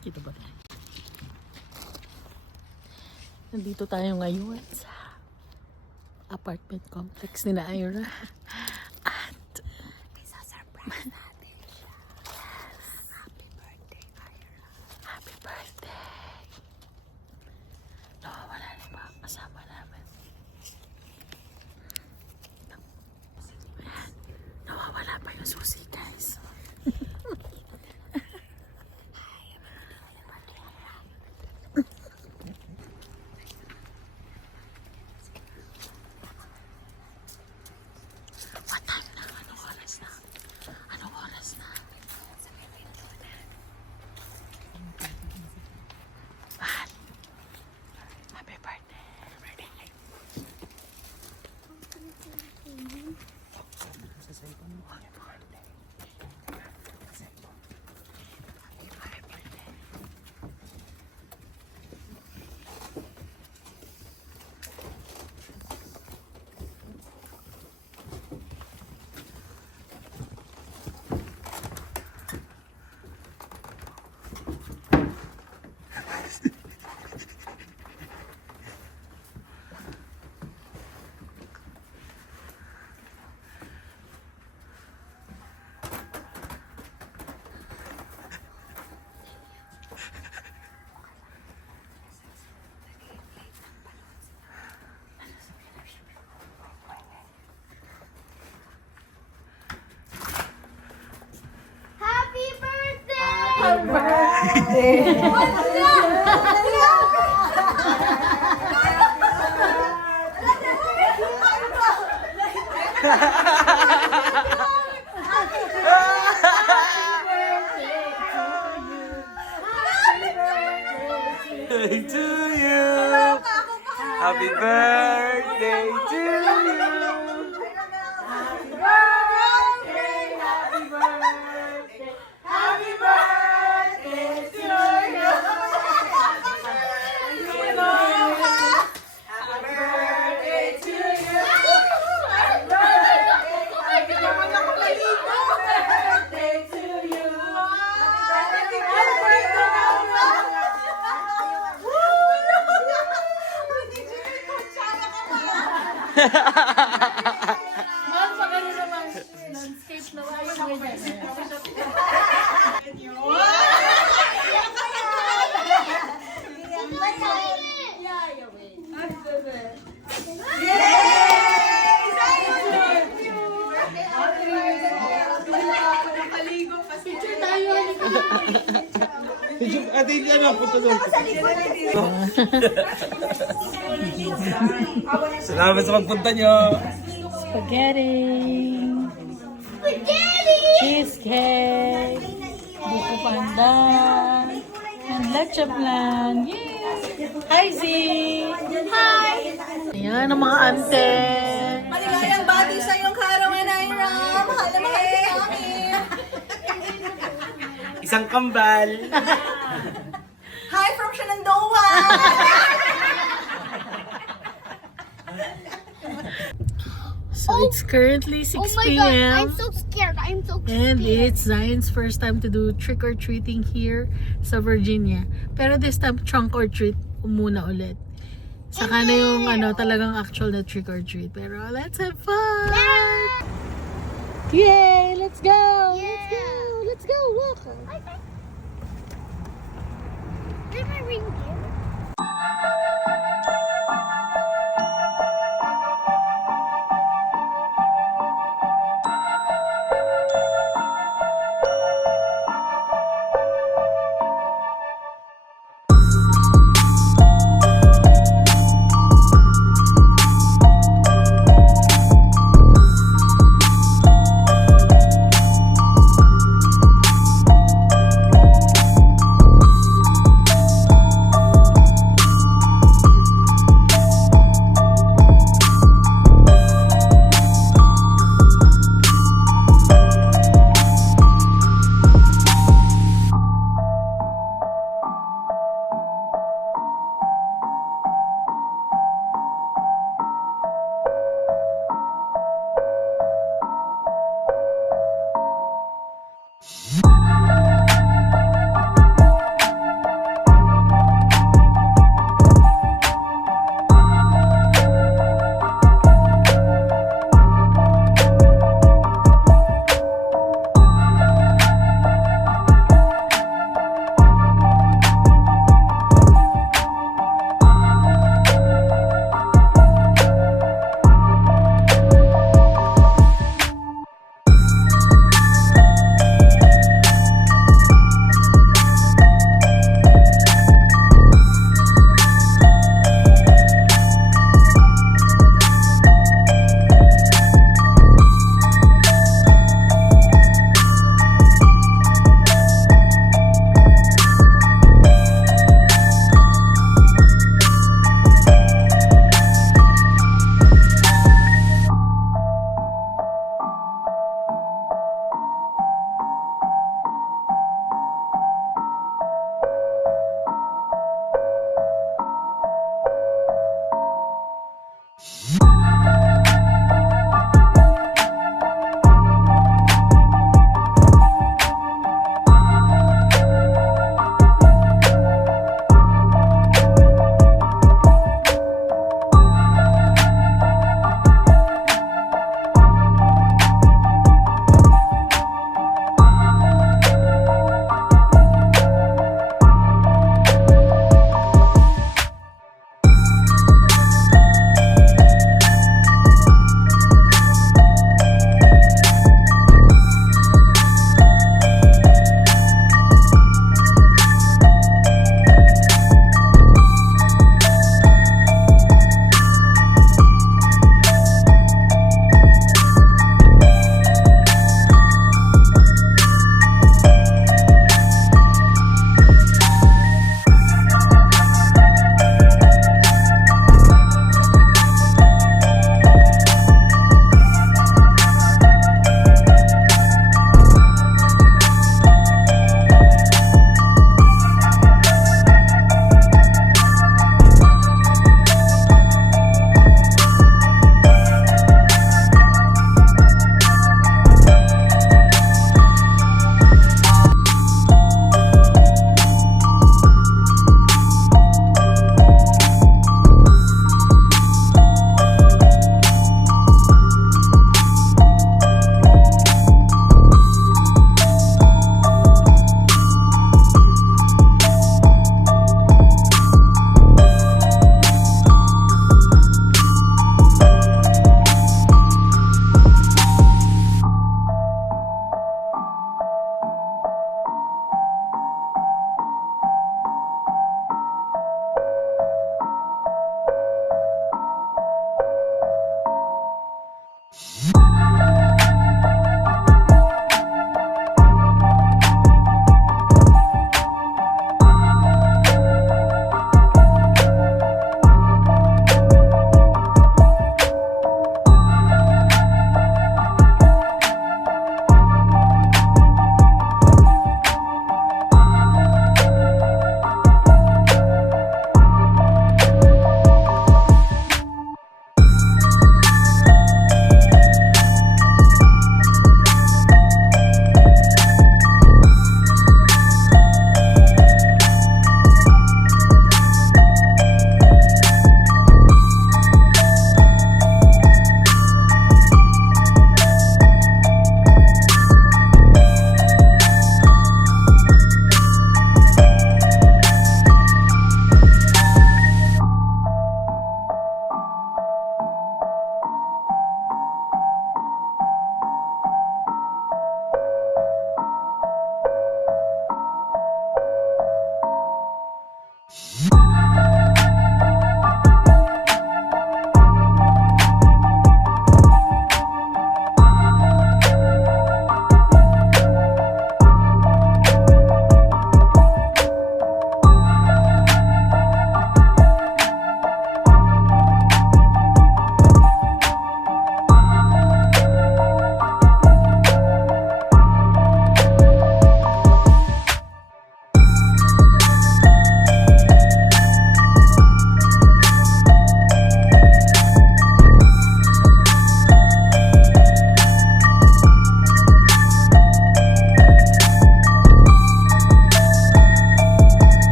Kita ba tayo? Nandito tayo ngayon sa apartment complex ni Ira. At isa-surprise natin siya. Yes. Happy birthday, Ira. Happy birthday. Nawawala na yung mga kasama namin. Nawawala pa yung susi, guys. What time na? Anong oras na? Anong oras na? Mahal. Happy birthday. Sa cellphone mo. Happy birthday. Sa cellphone. Happy birthday. Happy birthday! Birthday to you. Happy birthday to you. Happy birthday, happy birthday, happy birthday to you. Happy birthday to you. Happy birthday to you. Ate, ano, punta doon. Salamat sa pagpunta nyo. Spaghetti. Cheesecake. Buko pandan. And leche plan. Yay! Hi, Z! Hi! Ayan ang mga ante. Maligayang bati sa iyong kaarawan, Ira. Mahal na mahal ka namin. Isang kambal. Hi from Shenandoah. So it's currently 6 Oh my god, I'm p.m. so scared. I'm so And scared. it's Zion's first time to do trick-or-treating here sa Virginia. Pero this time, trunk or treat muna ulit. Saka na yung talagang actual na trick-or-treat. Pero let's have fun! Yay! Let's go! Let's go! Let's go! Walk! Where's my reindeer?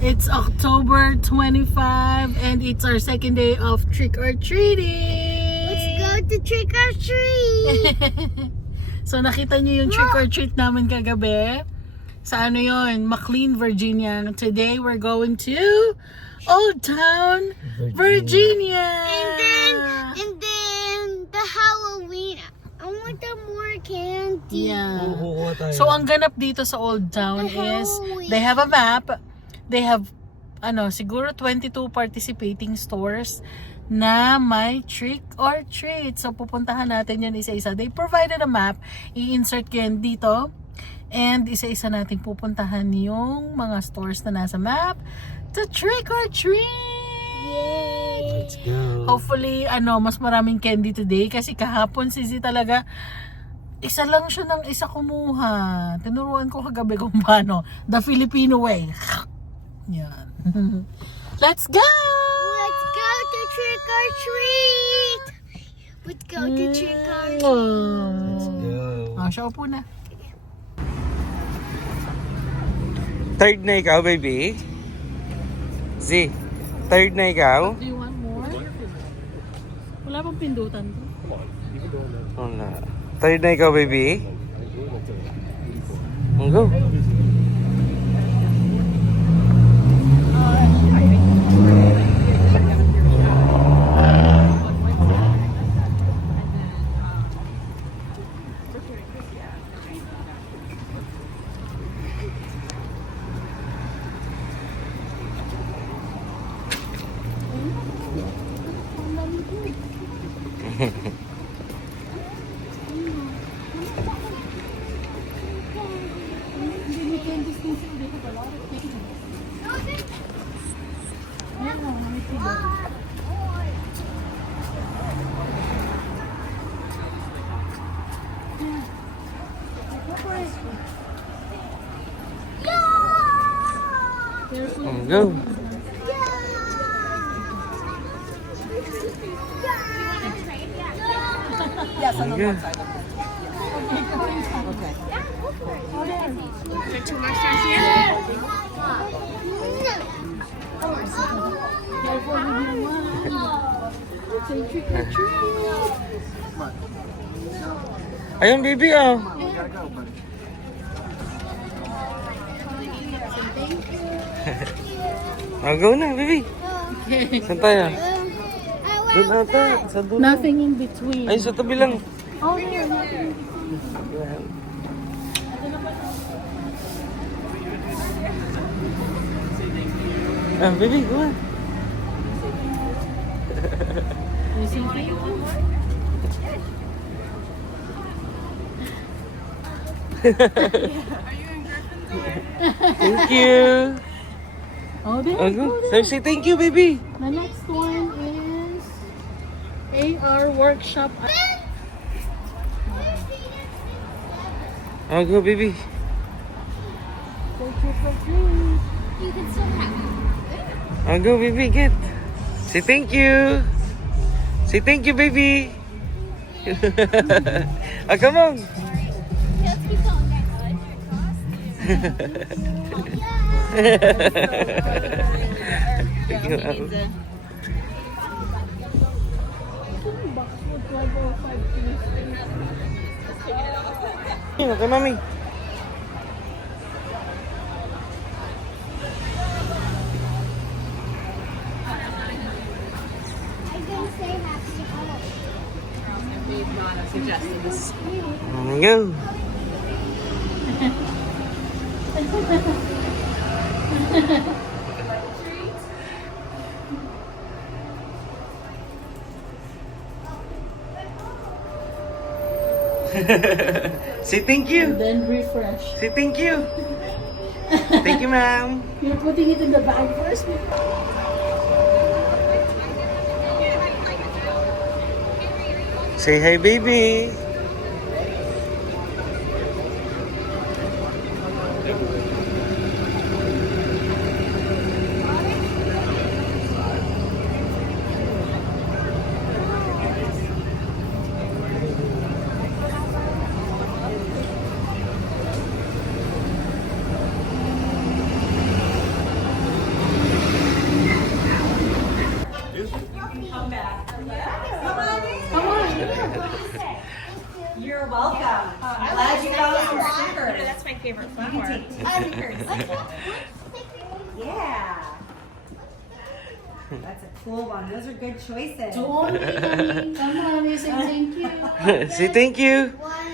It's October 25 and it's our second day of trick or treating. Let's go to trick or treat. So nakita niyo yung trick or treat namin kagabi? Sa ano yun? McLean, Virginia. Today we're going to Old Town, Virginia. And then the Halloween. I want the more candy. Yeah. Kukuha tayo. So ang ganap dito sa Old Town The is Halloween. they have a map. They have siguro 22 participating stores na may trick or treat. So pupuntahan natin yun isa-isa. They provided a map. I-insert ko yan dito. And isa-isa natin pupuntahan yung mga stores na nasa map to trick or treat. Let's go. Hopefully, mas maraming candy today kasi kahapon si Z talaga isa lang siya ng isa kumuha. Tinuruan ko kagabi kung paano. The Filipino way. Yan. Let's go! Let's go to trick or treat. Let's go to trick or treat. Go. Siya upo na. Third na ikaw, baby. Z, third na ikaw? Do you want more? Wala pang pindutan to. Wala. Third na ikaw, baby. Go. Go. Yes, on the Go. left side. Okay. Two more stars here. Ayun, baby, oh. Go na, baby. Saan tayo? Doon ata. Sa doon. Nothing in between. Ay, sa tabi lang. Oh, yeah, nothing. Baby, go on. You see it? Thank you. Oh, there. Go. Say thank you, baby. The next one is AR Workshop. Go, baby. Go trick or treat. You can still have it. Go, baby, get. Say thank you. Say thank you, baby. Come on. Let's keep going. Okay, mommy. I'm gonna say happy Halloween. Go. Say thank you. Then refresh. Say thank you. Thank you, ma'am. You're putting it in the bag first. Say hi, baby. favorite flower. Yeah. That's a cool one. Those are good choices. Come on, you say thank you. Say thank you.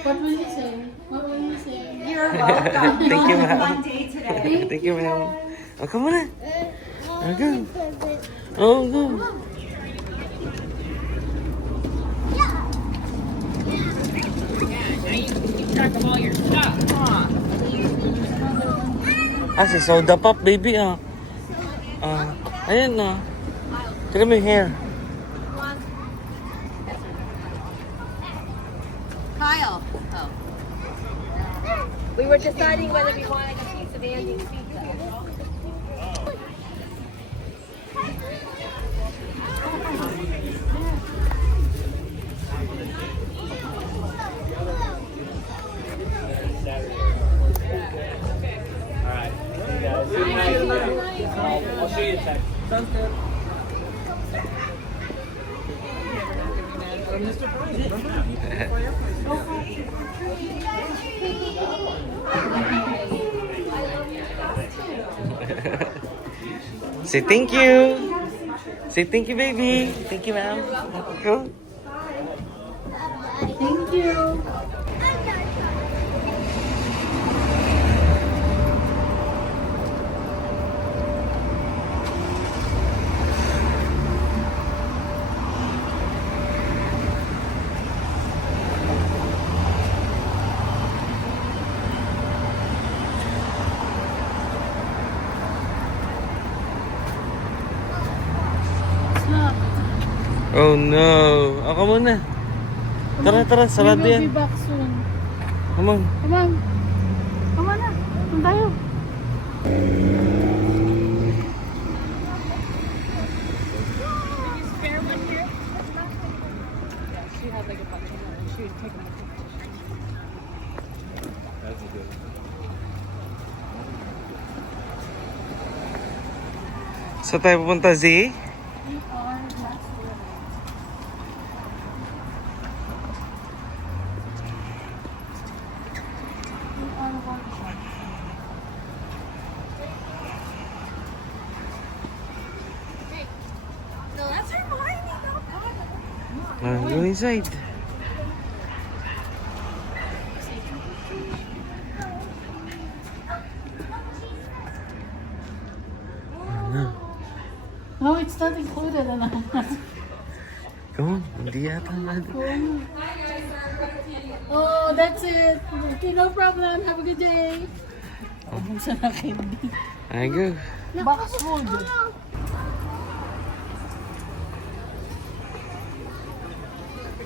What will you say? What will you say? You're welcome. Thank you, Have a ma'am. fun day today. Thank you, ma'am. Oh, come on na. Oh, go. Oh, go. Ah, si soda pop, baby, ah. Ayan na. Tignan mo yung hair. Kyle. Oh. We were deciding whether we wanted a piece of Andy's pizza. I'll show you a text. Sounds good. Say thank you. Say thank you, baby. Thank you, ma'am. Go. Thank you. Stop. Oh no. Ako muna. Tara, tara. Sarado We will be yan. back soon. Come on. Come on. Come on na. Come tayo. Saan tayo pupunta, Z? No, that's Hermione. Go inside. No, it's not included. Ano? Come on. Hindi yata natin. Oh, that's it. Okay, no problem. Have a good day. Buksan na candy. I go. Box food.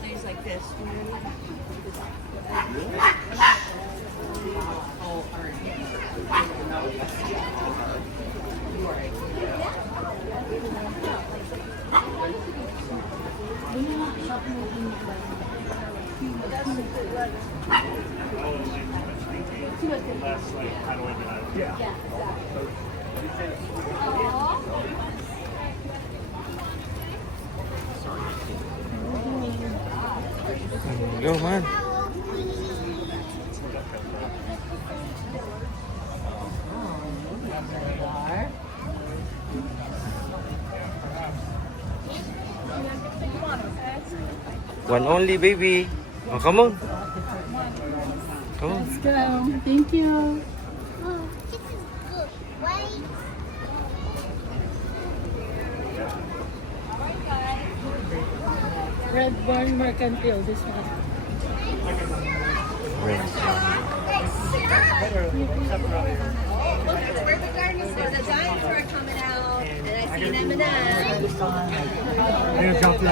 Days like this. Go, man. One only, baby. Oh, come on. Come on. Let's go. Thank you. Oh, this is good. Wait. Red Barn Mercantile, this one. Look, it's where the gardens are. The Giants are coming out, and I see an M&M. I'm gonna jump through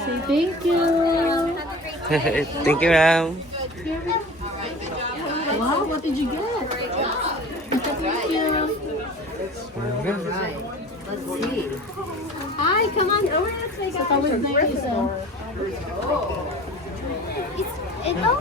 Say thank you. Thank you, ma'am. Wow, what did you get? Thank you. Let's see. Hi, come on over. Let's make Sa tawid na yung isa. It's all.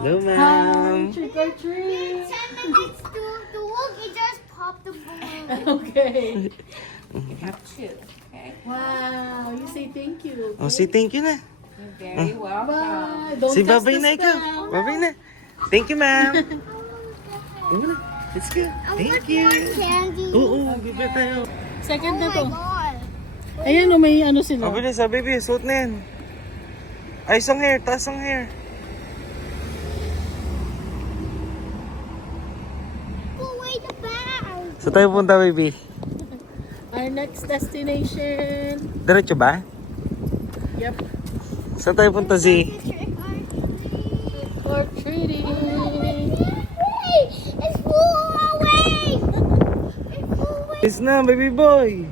Hello, ma'am. Trick or treat. 10 minutes to walk, it just popped the balloon. Okay. Have two. Okay. Wow, you say thank you. Oh, say thank you na. You're very welcome. Bye. Don't Say touch bye-bye the na ikaw. spell. Bye-bye na. Thank you, ma'am. Ayun na. Let's go. Thank you. Candy. Oo, bibili tayo. Second Oh na my to. god. Ayan o, may ano sila. Oh, bilis, baby. Suot na yan. Ayos ang hair. Taas ang hair. Put away the bag. Saan tayo punta, baby? Our next destination. Diretso ba? Yep. Saan tayo punta, Z? Or treating. It's full away. It's full away. Yes na, baby boy.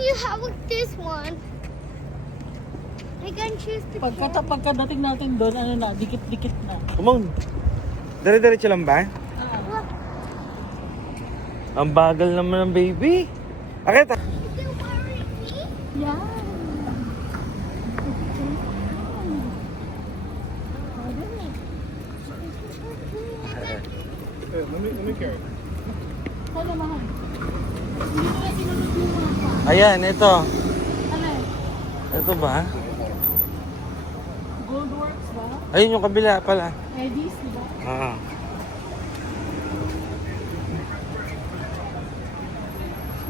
You have this one. I can choose the Pagkadating natin doon, ano na, dikit-dikit na. Come on. Dire-diretso lang ba? Ang bagal naman ng baby. Akit. Yeah. Ano, mahal? Hindi ko na sinunod yung mapa. Ayan, ito. Ano eh? Ito ba? Goldworks ba? Ayun yung kabila pala. Eddie's, di ba? Ah.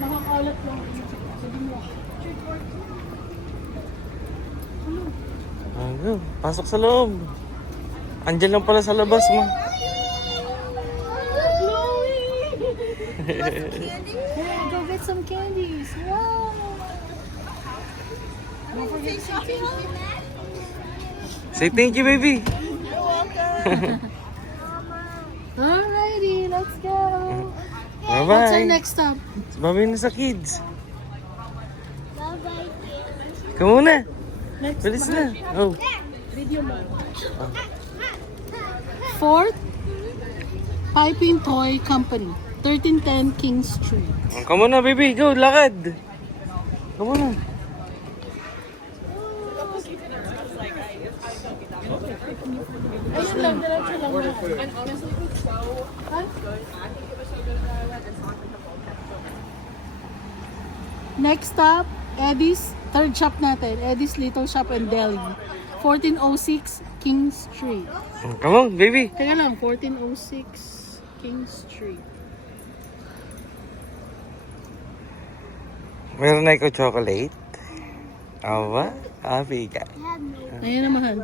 Nakakaulat lang. Sabi mo, trick or treat. Ano? Ano? Pasok sa loob. Andiyan lang pala sa labas mo. Chloe! Hey, go get some candies. Wow! Don't forget some candies. Say thank you, baby. Alrighty, let's go. Bye-bye. What's our next stop? Babay na sa kids. Bye-bye. Ikaw muna. Next Bilis na. Oh. video mo. Fourth, Piping Toy Company, 1310 King Street. Come on na, baby. Go, lakad. Come on na. Ayun lang, diretso lang. Huh? Next stop, Eddie's, third shop natin, Eddie's Little Shop and Deli, 1406 King Street. Come on, baby. Teka lang, 1406 King Street. Meron na ikaw chocolate. Awa, happy ka. Ayun na, mahal.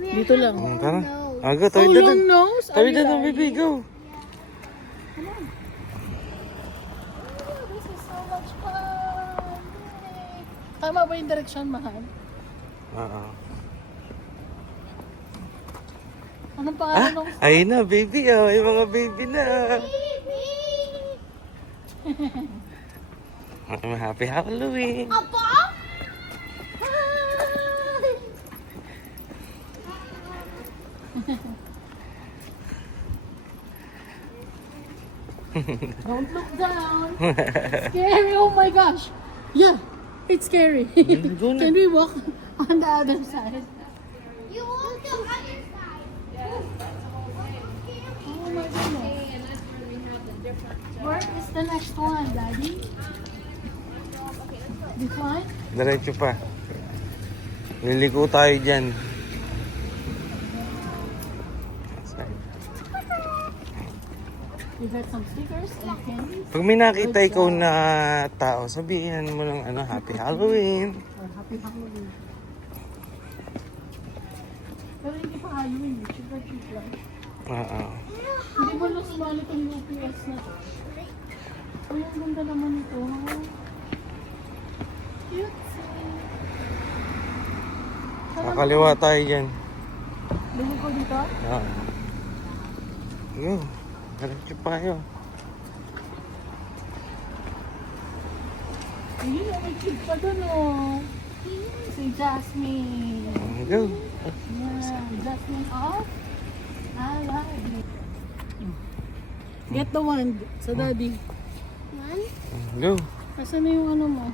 Dito lang. Tara. Go, So tawid na long dun. nose? Tawid na Are you dun, baby. Go. This is so much fun! Yay! Tama ba yung direksyon, mahal? Oo. Anong pangalan nung... Ayun na, baby. Oh, yung mga baby na. Happy Halloween. Apa? Don't look down. Scary. Oh my gosh. Yeah, it's scary. Go na. Can we walk on the other side? You want the other side? Oh my goodness. Where is the next one, Daddy? This one? Diretso pa. Liliko tayo dyan. We got some stickers and candies. Pag may nakita ikaw na tao, sabihin mo lang ano, Happy Halloween. Or happy Halloween. Pero hindi pa Halloween. Trick or treat lang. Oo. Hindi mo lang sumali itong UPS na to. Uy, ang ganda naman ito. Cute. Kakaliwa tayo dyan. Bili ko dito? Oo. Go. Diretso pa kayo. Ayun, may kid pa dun oh. Si Jasmine. Go. Yeah, Jasmine off. I love it. Get the wand sa daddy. One. Go. Asan na yung ano mo?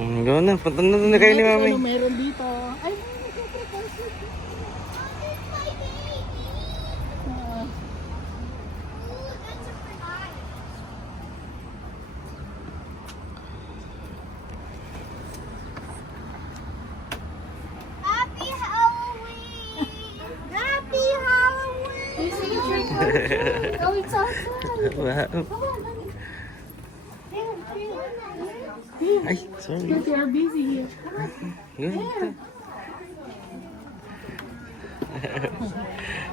Go na. Punta na doon na kayo ni Mami. Ano meron dito? Ay, Happy Halloween! Happy Halloween! oh, it's outside. Wow. Ay, sorry. They are busy here. Good.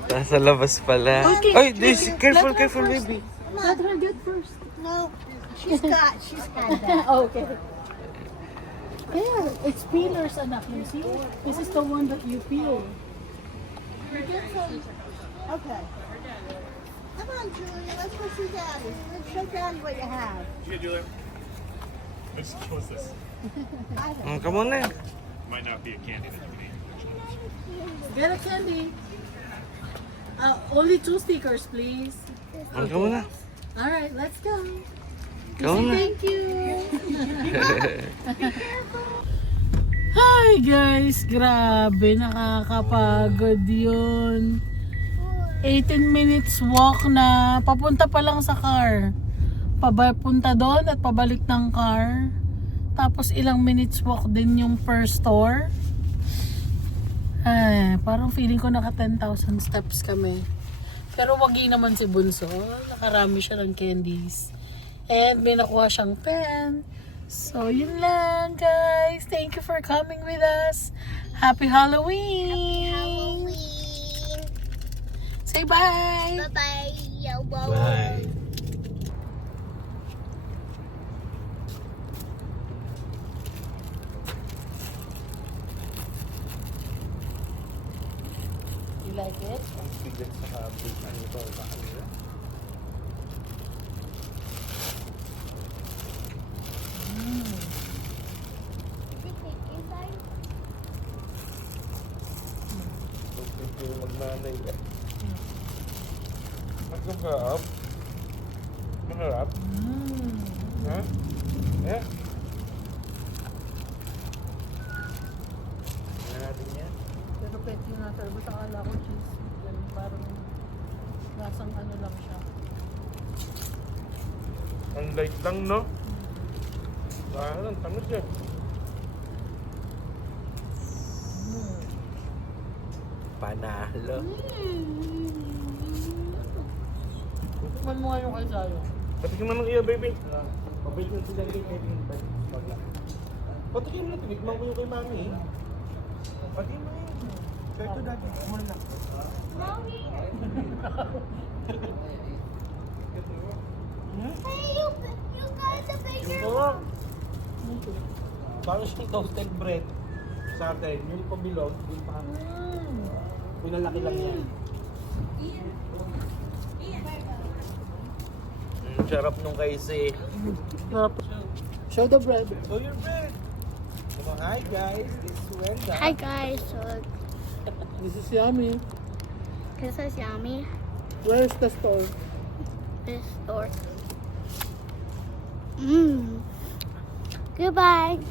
Nasa labas pala. Okay. Ay, this, careful, Let her careful, first. baby. Let her get first. No, she's got that. Okay. There, it's peelers, anak. You see? This is the one that you peel. You get some. Okay. Come on, Julia, let's go see Daddy. Let's show Daddy what you have. What's this? Come on na. Might not be a candy that you can eat. Get a candy. Only 2 stickers, please. Come on na. All right, let's go. Come on na. Thank you. Hi guys, grabe, nakakapagod yun. 18 minutes walk na, papunta pa lang sa car. Papunta doon at pabalik ng car. Tapos ilang minutes walk din yung per store. Ay, parang feeling ko naka 10,000 steps kami. Pero wagi naman si Bunso. Nakarami siya ng candies. And may nakuha siyang pen. So, yun lang, guys. Thank you for coming with us. Happy Halloween! Halloween. Say bye! Bye-bye. Bye. You like it? Magmanay ka. Magkakap. Maharap. Ha? Eh? Tingnan natin yan. Pero pwede yung nasa labas. Akala ko cheese. Ganun, parang lasang ano lang siya. Ang light lang, no? Parang tamad siya. Panalo. Tikman mo nga yung kay Sayo. Patikin mo ng iyo, baby. Pabait na sila kay baby. Patikin mo na, tinikman ko yung kay mami. Patikin mo yun. Kaya ito dati, kumar lang. Hey, you got the bigger Oo. Parang siyang toasted bread sa atin. Yung pabilog, yung pa. Pinalaki lang yan. Sarap nung kaisi. Show the bread. Show your bread. Come on, hi guys. This is Wenda. Hi guys, so This is yummy. this is yummy. Where's the store? This store. Goodbye.